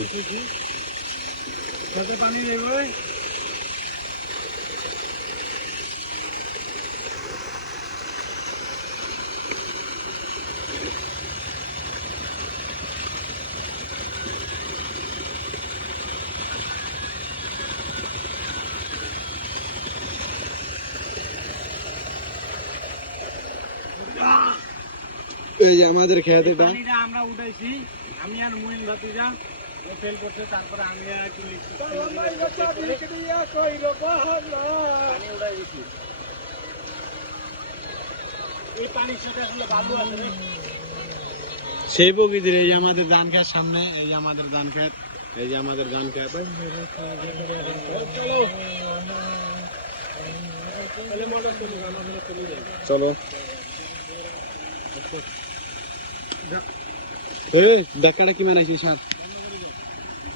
উঠেছি। পানি দেবে এই যে আমাদের খেত এটা পানিটা আমরা উঠাইছি, আমি আর মুইন ভাতিজা ও ফেল করছে, তারপরে আমি আর একটু পানি উঠাই দিছি। এই পানির সাথে আসলে বালু আছে রে। সেই প্রকৃতির। এই যে আমাদের ধান খেত সামনে, এই যে আমাদের ধান খেত, এই যে আমাদের ধান খেত। চলো এই ডাক্কাটা কি মানাইছিস স্যার?